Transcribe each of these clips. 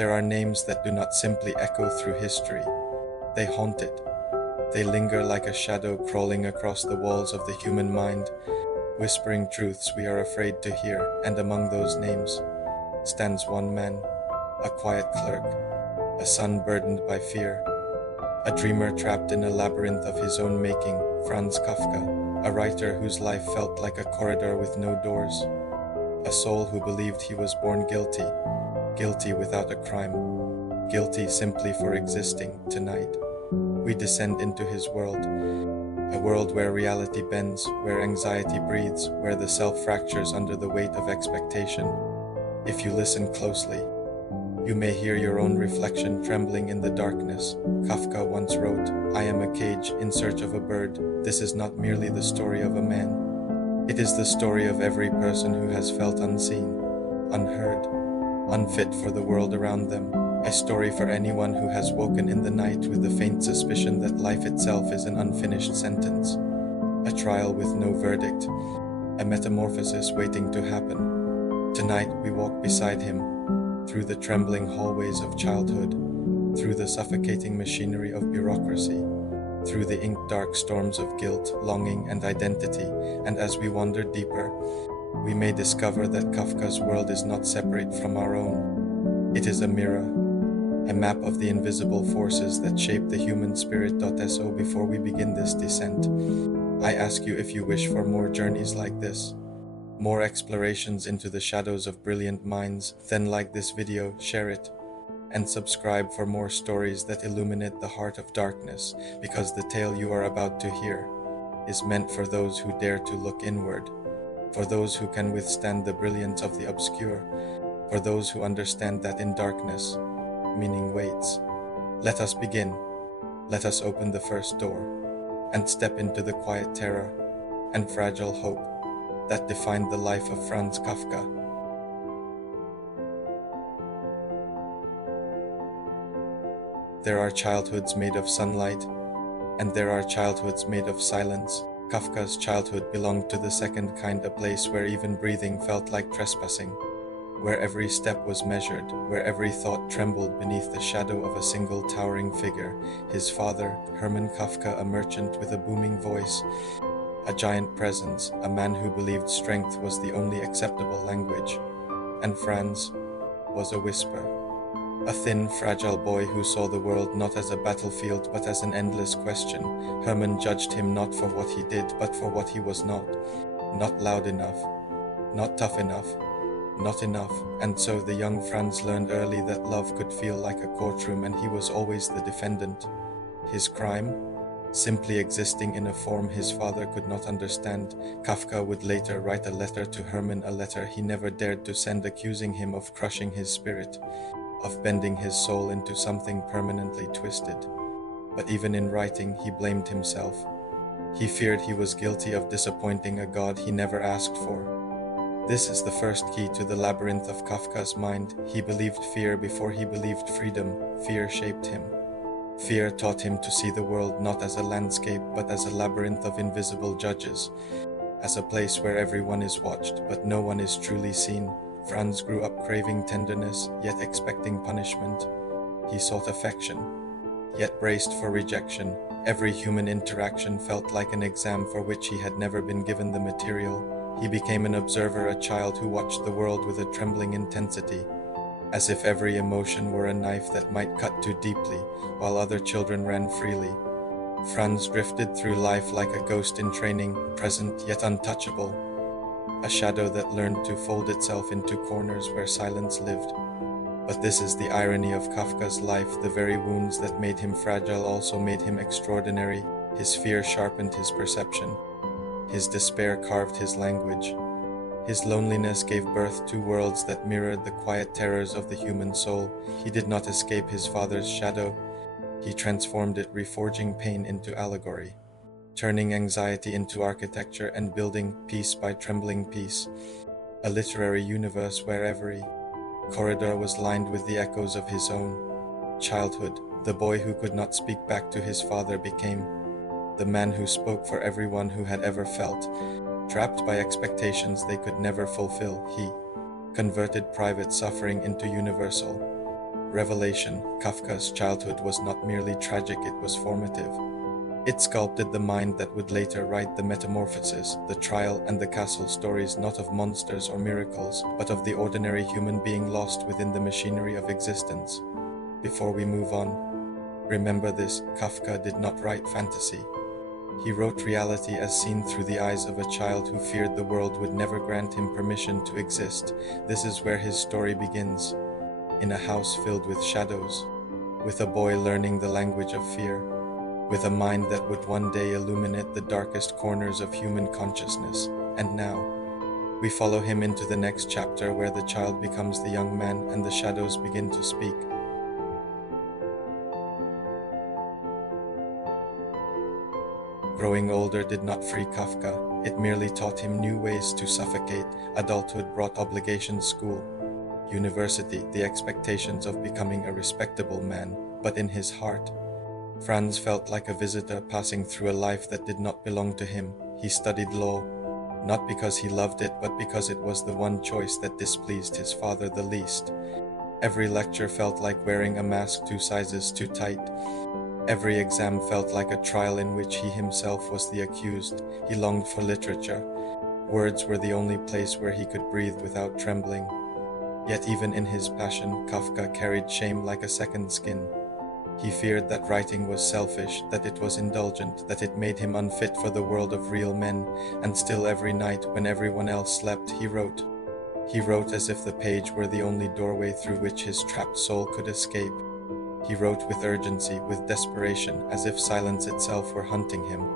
There are names that do not simply echo through history. They haunt it. They linger like a shadow crawling across the walls of the human mind, whispering truths we are afraid to hear. And among those names stands one man, a quiet clerk, a son burdened by fear, a dreamer trapped in a labyrinth of his own making, Franz Kafka, a writer whose life felt like a corridor with no doors, a soul who believed he was born guilty, guilty without a crime, guilty simply for existing. Tonight, we descend into his world, a world where reality bends, where anxiety breathes, where the self fractures under the weight of expectation. If you listen closely, you may hear your own reflection trembling in the darkness. Kafka once wrote, "I am a cage in search of a bird." This is not merely the story of a man. It is the story of every person who has felt unseen, unheard, unfit for the world around them. A story for anyone who has woken in the night with the faint suspicion that life itself is an unfinished sentence, a trial with no verdict, a metamorphosis waiting to happen. Tonight we walk beside him, through the trembling hallways of childhood, through the suffocating machinery of bureaucracy, through the ink-dark storms of guilt, longing, and identity. And as we wander deeper, we may discover that Kafka's world is not separate from our own. It is a mirror, a map of the invisible forces that shape the human spirit. So before we begin this descent, I ask you if you wish for more journeys like this, more explorations into the shadows of brilliant minds, then like this video, share it, and subscribe for more stories that illuminate the heart of darkness, because the tale you are about to hear is meant for those who dare to look inward, for those who can withstand the brilliance of the obscure, for those who understand that in darkness, meaning waits. Let us begin. Let us open the first door and step into the quiet terror and fragile hope that defined the life of Franz Kafka. There are childhoods made of sunlight, and there are childhoods made of silence. Kafka's childhood belonged to the second kind, a place where even breathing felt like trespassing, where every step was measured, where every thought trembled beneath the shadow of a single towering figure. His father, Hermann Kafka, a merchant with a booming voice, a giant presence, a man who believed strength was the only acceptable language. And Franz was a whisper, a thin, fragile boy who saw the world not as a battlefield but as an endless question. Hermann judged him not for what he did, but for what he was not. Not loud enough, not tough enough, not enough. And so the young Franz learned early that love could feel like a courtroom, and he was always the defendant. His crime? Simply existing in a form his father could not understand. Kafka would later write a letter to Hermann, a letter he never dared to send, accusing him of crushing his spirit, of bending his soul into something permanently twisted. But even in writing, he blamed himself. He feared he was guilty of disappointing a God he never asked for. This is the first key to the labyrinth of Kafka's mind. He believed fear before he believed freedom. Fear shaped him. Fear taught him to see the world not as a landscape but as a labyrinth of invisible judges, as a place where everyone is watched but no one is truly seen. Franz grew up craving tenderness, yet expecting punishment. He sought affection, yet braced for rejection. Every human interaction felt like an exam for which he had never been given the material. He became an observer, a child who watched the world with a trembling intensity, as if every emotion were a knife that might cut too deeply, while other children ran freely. Franz drifted through life like a ghost in training, present yet untouchable, a shadow that learned to fold itself into corners where silence lived. But this is the irony of Kafka's life. The very wounds that made him fragile also made him extraordinary. His fear sharpened his perception. His despair carved his language. His loneliness gave birth to worlds that mirrored the quiet terrors of the human soul. He did not escape his father's shadow. He transformed it, reforging pain into allegory, turning anxiety into architecture, and building piece by trembling piece, a literary universe where every corridor was lined with the echoes of his own childhood. The boy who could not speak back to his father became the man who spoke for everyone who had ever felt trapped by expectations they could never fulfill. He converted private suffering into universal Revelation, Kafka's childhood was not merely tragic, it was formative. It sculpted the mind that would later write The Metamorphosis, The Trial and The Castle, stories not of monsters or miracles, but of the ordinary human being lost within the machinery of existence. Before we move on, remember this: Kafka did not write fantasy. He wrote reality as seen through the eyes of a child who feared the world would never grant him permission to exist. This is where his story begins. In a house filled with shadows, with a boy learning the language of fear, with a mind that would one day illuminate the darkest corners of human consciousness. And now, we follow him into the next chapter where the child becomes the young man and the shadows begin to speak. Growing older did not free Kafka, it merely taught him new ways to suffocate. Adulthood brought obligations: school, university, the expectations of becoming a respectable man. But in his heart, Franz felt like a visitor passing through a life that did not belong to him. He studied law, not because he loved it, but because it was the one choice that displeased his father the least. Every lecture felt like wearing a mask 2 sizes too tight. Every exam felt like a trial in which he himself was the accused. He longed for literature. Words were the only place where he could breathe without trembling. Yet even in his passion, Kafka carried shame like a second skin. He feared that writing was selfish, that it was indulgent, that it made him unfit for the world of real men. And still every night, when everyone else slept, he wrote. He wrote as if the page were the only doorway through which his trapped soul could escape. He wrote with urgency, with desperation, as if silence itself were hunting him.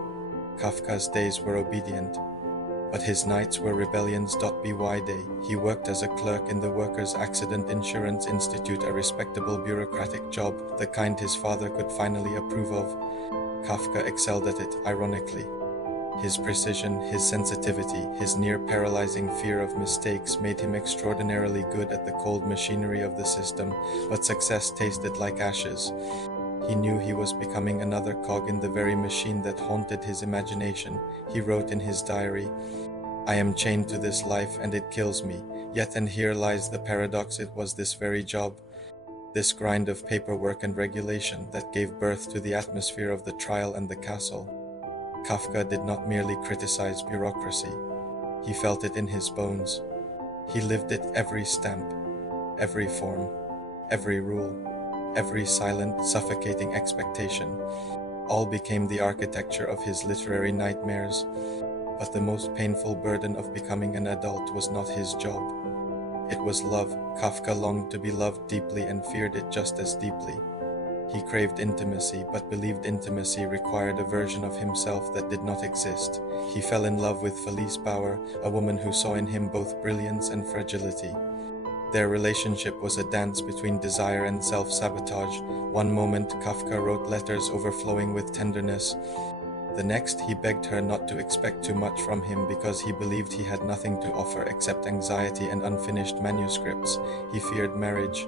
Kafka's days were obedient, but his nights were rebellions. By day, he worked as a clerk in the Workers' Accident Insurance Institute, a respectable bureaucratic job, the kind his father could finally approve of. Kafka excelled at it, ironically. His precision, his sensitivity, his near-paralyzing fear of mistakes made him extraordinarily good at the cold machinery of the system, but success tasted like ashes. He knew he was becoming another cog in the very machine that haunted his imagination. He wrote in his diary, "I am chained to this life and it kills me. Yet, and here lies the paradox, it was this very job, this grind of paperwork and regulation, that gave birth to the atmosphere of the Trial and the Castle." Kafka did not merely criticize bureaucracy. He felt it in his bones. He lived it: every stamp, every form, every rule, every silent, suffocating expectation. All became the architecture of his literary nightmares. But the most painful burden of becoming an adult was not his job. It was love. Kafka longed to be loved deeply and feared it just as deeply. He craved intimacy, but believed intimacy required a version of himself that did not exist. He fell in love with Felice Bauer, a woman who saw in him both brilliance and fragility. Their relationship was a dance between desire and self-sabotage. One moment, Kafka wrote letters overflowing with tenderness. The next, he begged her not to expect too much from him because he believed he had nothing to offer except anxiety and unfinished manuscripts. He feared marriage,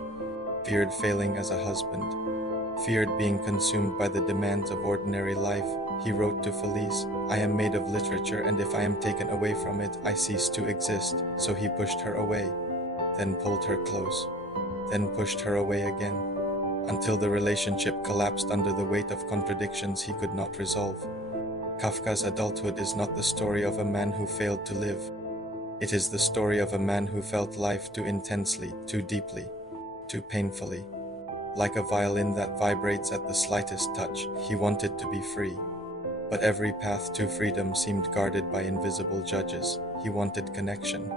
feared failing as a husband, feared being consumed by the demands of ordinary life. He wrote to Felice, "I am made of literature, and if I am taken away from it, I cease to exist." So he pushed her away, then pulled her close, then pushed her away again, until the relationship collapsed under the weight of contradictions he could not resolve. Kafka's adulthood is not the story of a man who failed to live. It is the story of a man who felt life too intensely, too deeply, too painfully. Like a violin that vibrates at the slightest touch, he wanted to be free. But every path to freedom seemed guarded by invisible judges. He wanted connection,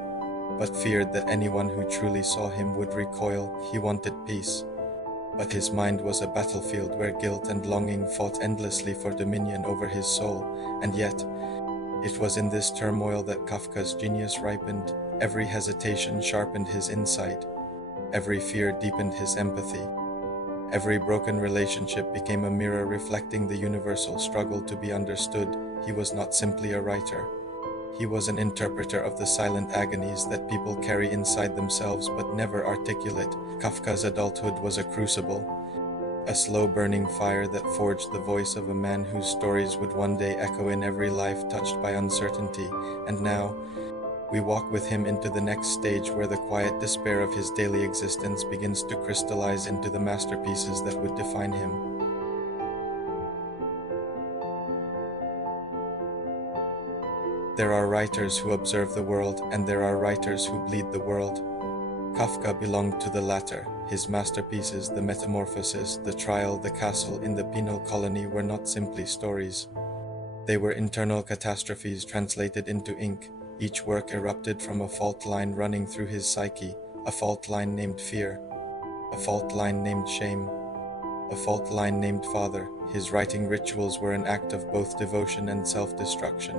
but feared that anyone who truly saw him would recoil. He wanted peace, but his mind was a battlefield where guilt and longing fought endlessly for dominion over his soul. And yet, it was in this turmoil that Kafka's genius ripened. Every hesitation sharpened his insight. Every fear deepened his empathy. Every broken relationship became a mirror reflecting the universal struggle to be understood. He was not simply a writer. He was an interpreter of the silent agonies that people carry inside themselves but never articulate. Kafka's adulthood was a crucible, a slow-burning fire that forged the voice of a man whose stories would one day echo in every life touched by uncertainty. And now, We walk with him into the next stage where the quiet despair of his daily existence begins to crystallize into the masterpieces that would define him. There are writers who observe the world, and there are writers who bleed the world. Kafka belonged to the latter. His masterpieces, The Metamorphosis, The Trial, The Castle in the Penal Colony, were not simply stories. They were internal catastrophes translated into ink. Each work erupted from a fault line running through his psyche, a fault line named fear, a fault line named shame, a fault line named father. His writing rituals were an act of both devotion and self-destruction.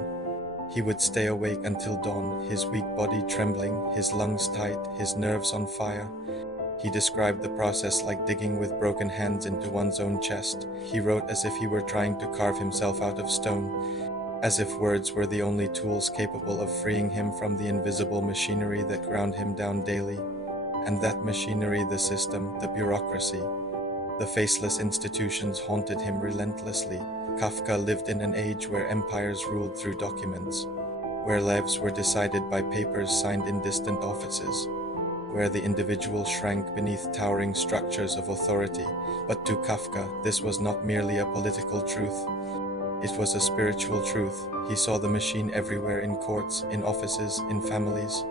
He would stay awake until dawn, his weak body trembling, his lungs tight, his nerves on fire. He described the process like digging with broken hands into one's own chest. He wrote as if he were trying to carve himself out of stone, as if words were the only tools capable of freeing him from the invisible machinery that ground him down daily. And that machinery, the system, the bureaucracy, the faceless institutions haunted him relentlessly. Kafka lived in an age where empires ruled through documents, where lives were decided by papers signed in distant offices, where the individual shrank beneath towering structures of authority. But to Kafka, this was not merely a political truth. It was a spiritual truth. He saw the machine everywhere, in courts, in offices, in families,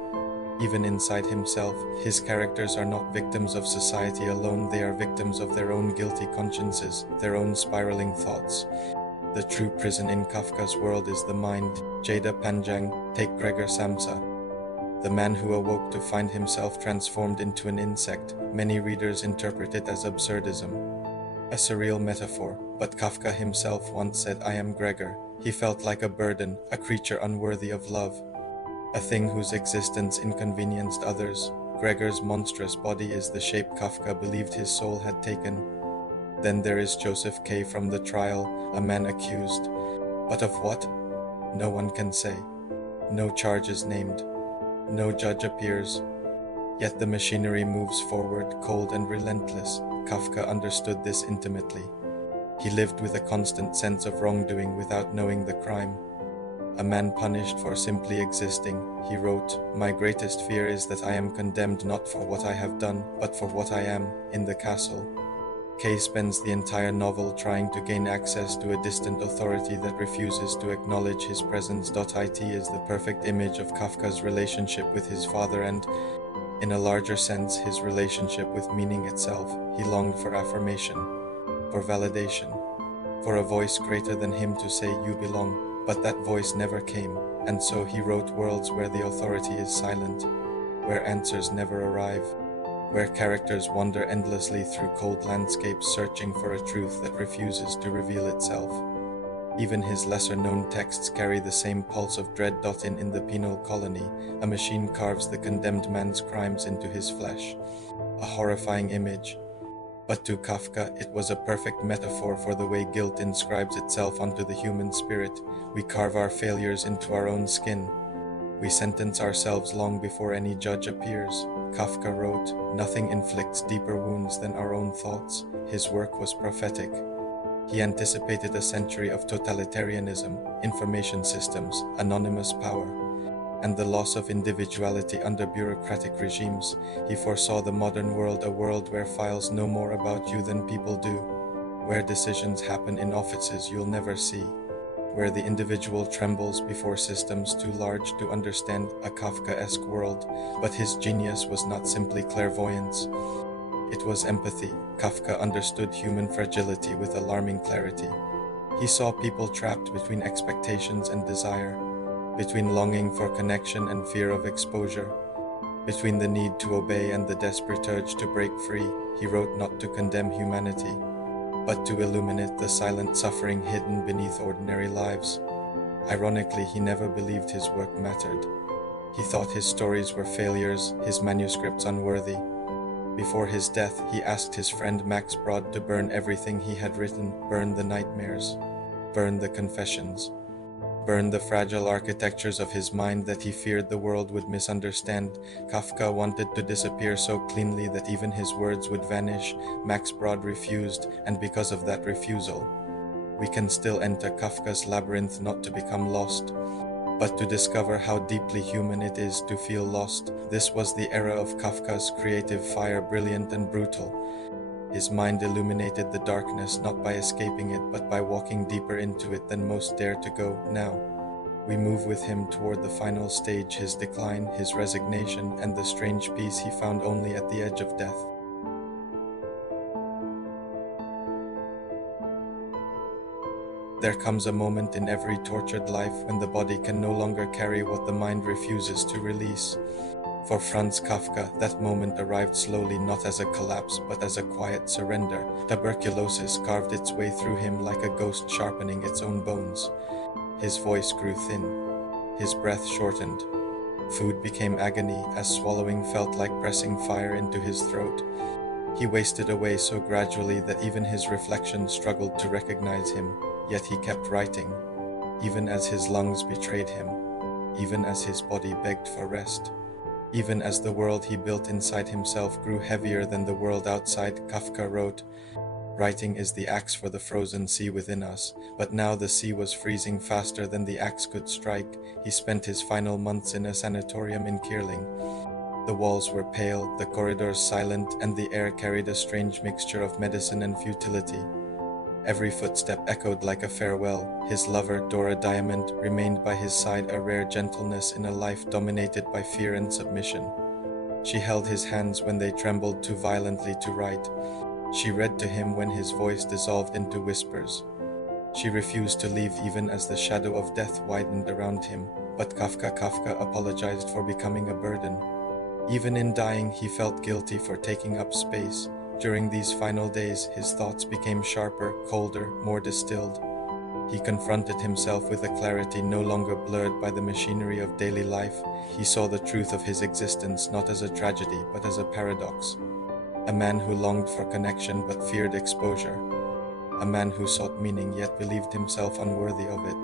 even inside himself. His characters are not victims of society alone, they are victims of their own guilty consciences, their own spiraling thoughts. The true prison in Kafka's world is the mind. Jada Panjang, take Gregor Samsa, the man who awoke to find himself transformed into an insect. Many readers interpret it as absurdism, a surreal metaphor, but Kafka himself once said, "I am Gregor." He felt like a burden, a creature unworthy of love, a thing whose existence inconvenienced others. Gregor's monstrous body is the shape Kafka believed his soul had taken. Then there is Joseph K. from The Trial, a man accused. But of what? No one can say. No charge is named. No judge appears. Yet the machinery moves forward, cold and relentless. Kafka understood this intimately. He lived with a constant sense of wrongdoing without knowing the crime. A man punished for simply existing. He wrote, "My greatest fear is that I am condemned not for what I have done, but for what I am, in the castle." Kay spends the entire novel trying to gain access to a distant authority that refuses to acknowledge his presence. It is the perfect image of Kafka's relationship with his father and, in a larger sense, his relationship with meaning itself. He longed for affirmation, for validation, for a voice greater than him to say, "You belong." But that voice never came, and so he wrote worlds where the authority is silent, where answers never arrive, where characters wander endlessly through cold landscapes searching for a truth that refuses to reveal itself. Even his lesser-known texts carry the same pulse of dread. In the penal colony, a machine carves the condemned man's crimes into his flesh, a horrifying image. But to Kafka, it was a perfect metaphor for the way guilt inscribes itself onto the human spirit. We carve our failures into our own skin. We sentence ourselves long before any judge appears. Kafka wrote, "Nothing inflicts deeper wounds than our own thoughts." His work was prophetic. He anticipated a century of totalitarianism, information systems, anonymous power, and the loss of individuality under bureaucratic regimes. He foresaw the modern world, a world where files know more about you than people do, where decisions happen in offices you'll never see, where the individual trembles before systems too large to understand. A Kafkaesque world. But his genius was not simply clairvoyance. It was empathy. Kafka understood human fragility with alarming clarity. He saw people trapped between expectations and desire, between longing for connection and fear of exposure, between the need to obey and the desperate urge to break free. He wrote not to condemn humanity, but to illuminate the silent suffering hidden beneath ordinary lives. Ironically, he never believed his work mattered. He thought his stories were failures, his manuscripts unworthy. Before his death, he asked his friend Max Brod to burn everything he had written, burn the nightmares, burn the confessions, burn the fragile architectures of his mind that he feared the world would misunderstand. Kafka wanted to disappear so cleanly that even his words would vanish. Max Brod refused, and because of that refusal, we can still enter Kafka's labyrinth not to become lost, but to discover how deeply human it is to feel lost. This was the era of Kafka's creative fire, brilliant and brutal. His mind illuminated the darkness not by escaping it, but by walking deeper into it than most dare to go. Now, we move with him toward the final stage, his decline, his resignation, and the strange peace he found only at the edge of death. There comes a moment in every tortured life when the body can no longer carry what the mind refuses to release. For Franz Kafka, that moment arrived slowly, not as a collapse, but as a quiet surrender. Tuberculosis carved its way through him like a ghost sharpening its own bones. His voice grew thin. His breath shortened. Food became agony, as swallowing felt like pressing fire into his throat. He wasted away so gradually that even his reflections struggled to recognize him. Yet he kept writing, even as his lungs betrayed him, even as his body begged for rest, even as the world he built inside himself grew heavier than the world outside. Kafka wrote, "Writing is the axe for the frozen sea within us." But now the sea was freezing faster than the axe could strike. He spent his final months in a sanatorium in Kirling. The walls were pale, the corridors silent, and the air carried a strange mixture of medicine and futility. Every footstep echoed like a farewell. His lover, Dora Diamond, remained by his side, a rare gentleness in a life dominated by fear and submission. She held his hands when they trembled too violently to write. She read to him when his voice dissolved into whispers. She refused to leave even as the shadow of death widened around him. But Kafka apologized for becoming a burden. Even in dying, he felt guilty for taking up space. During these final days, his thoughts became sharper, colder, more distilled. He confronted himself with a clarity no longer blurred by the machinery of daily life. He saw the truth of his existence not as a tragedy, but as a paradox. A man who longed for connection but feared exposure. A man who sought meaning yet believed himself unworthy of it.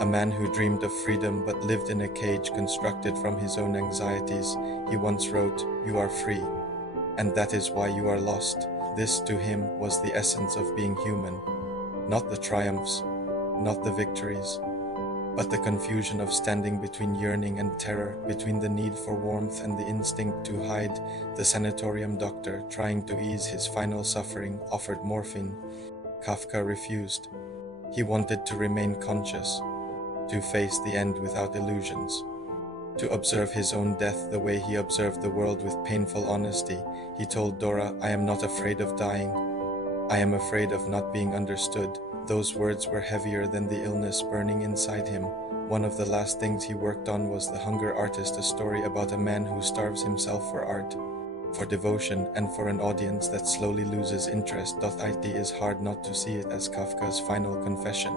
A man who dreamed of freedom but lived in a cage constructed from his own anxieties. He once wrote, "You are free, and that is why you are lost." This, to him, was the essence of being human. Not the triumphs, not the victories, but the confusion of standing between yearning and terror, between the need for warmth and the instinct to hide. The sanatorium doctor, trying to ease his final suffering, offered morphine. Kafka refused. He wanted to remain conscious, to face the end without illusions, to observe his own death the way he observed the world, with painful honesty. He told Dora, "I am not afraid of dying. I am afraid of not being understood." Those words were heavier than the illness burning inside him. One of the last things he worked on was The Hunger Artist, a story about a man who starves himself for art, for devotion, and for an audience that slowly loses interest. It is hard not to see it as Kafka's final confession.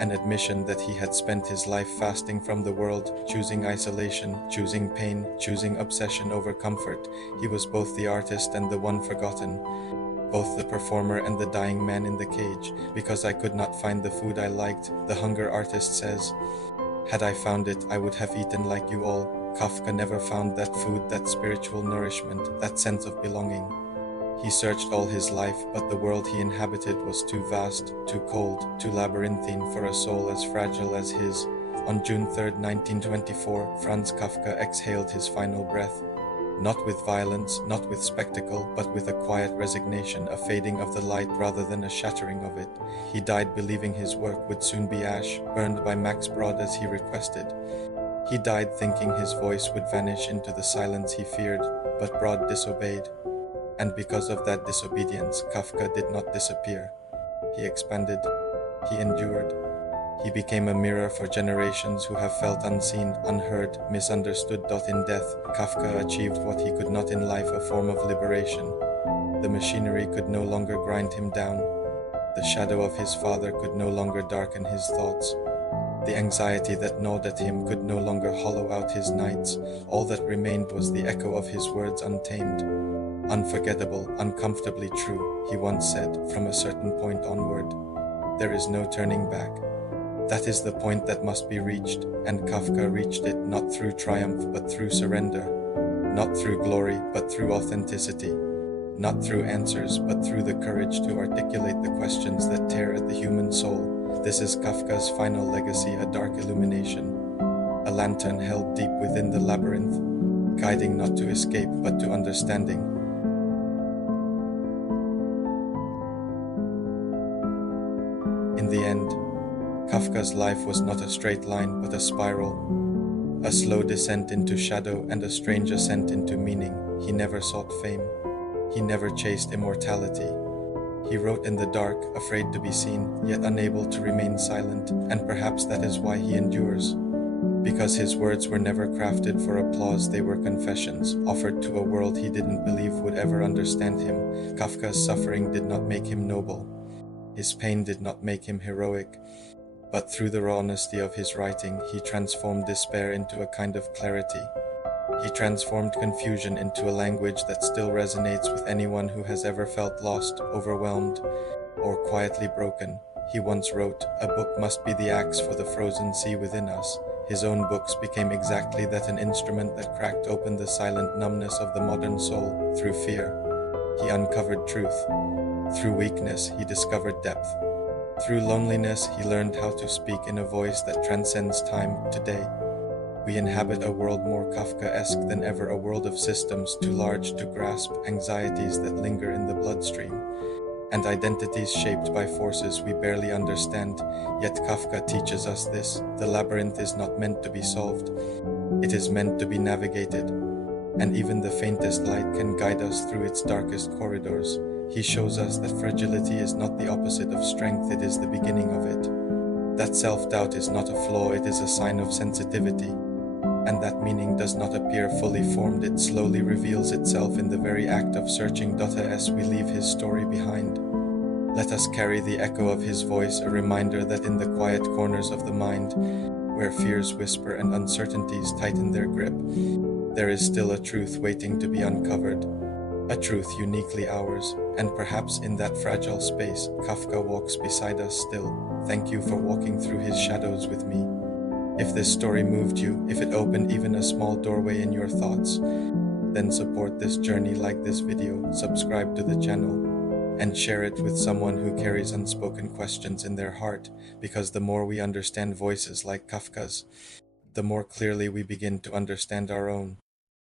An admission that he had spent his life fasting from the world, choosing isolation, choosing pain, choosing obsession over comfort. He was both the artist and the one forgotten, both the performer and the dying man in the cage. "Because I could not find the food I liked," the hunger artist says. "Had I found it, I would have eaten like you all." Kafka never found that food, that spiritual nourishment, that sense of belonging. He searched all his life, but the world he inhabited was too vast, too cold, too labyrinthine for a soul as fragile as his. On June 3, 1924, Franz Kafka exhaled his final breath. Not with violence, not with spectacle, but with a quiet resignation, a fading of the light rather than a shattering of it. He died believing his work would soon be ash, burned by Max Brod as he requested. He died thinking his voice would vanish into the silence he feared, but Brod disobeyed. And because of that disobedience, Kafka did not disappear. He expanded. He endured. He became a mirror for generations who have felt unseen, unheard, misunderstood. In death, Kafka achieved what he could not in life, a form of liberation. The machinery could no longer grind him down. The shadow of his father could no longer darken his thoughts. The anxiety that gnawed at him could no longer hollow out his nights. All that remained was the echo of his words, untamed. "Unforgettable, uncomfortably true," he once said. "From a certain point onward, there is no turning back." That is the point that must be reached, and Kafka reached it not through triumph but through surrender, not through glory but through authenticity, not through answers but through the courage to articulate the questions that tear at the human soul. This is Kafka's final legacy, a dark illumination. a lantern held deep within the labyrinth, guiding not to escape but to understanding. In the end, Kafka's life was not a straight line but a spiral, a slow descent into shadow and a strange ascent into meaning. He never sought fame. He never chased immortality. He wrote in the dark, afraid to be seen, yet unable to remain silent, and perhaps that is why he endures. Because his words were never crafted for applause, they were confessions, offered to a world he didn't believe would ever understand him. Kafka's suffering did not make him noble. His pain did not make him heroic. But through the raw honesty of his writing, he transformed despair into a kind of clarity. He transformed confusion into a language that still resonates with anyone who has ever felt lost, overwhelmed, or quietly broken. He once wrote, "A book must be the axe for the frozen sea within us." His own books became exactly that, an instrument that cracked open the silent numbness of the modern soul. Through fear, he uncovered truth. Through weakness, he discovered depth. Through loneliness, he learned how to speak in a voice that transcends time. Today, we inhabit a world more Kafkaesque than ever, a world of systems too large to grasp, anxieties that linger in the bloodstream, and identities shaped by forces we barely understand. Yet Kafka teaches us this: the labyrinth is not meant to be solved, it is meant to be navigated, and even the faintest light can guide us through its darkest corridors. He shows us that fragility is not the opposite of strength, it is the beginning of it. That self-doubt is not a flaw, it is a sign of sensitivity. And that meaning does not appear fully formed, it slowly reveals itself in the very act of searching. As we leave his story behind, let us carry the echo of his voice, a reminder that in the quiet corners of the mind, where fears whisper and uncertainties tighten their grip, there is still a truth waiting to be uncovered, a truth uniquely ours. And perhaps in that fragile space, Kafka walks beside us still. Thank you for walking through his shadows with me. If this story moved you, if it opened even a small doorway in your thoughts, then support this journey, like this video, subscribe to the channel, and share it with someone who carries unspoken questions in their heart, because the more we understand voices like Kafka's, the more clearly we begin to understand our own.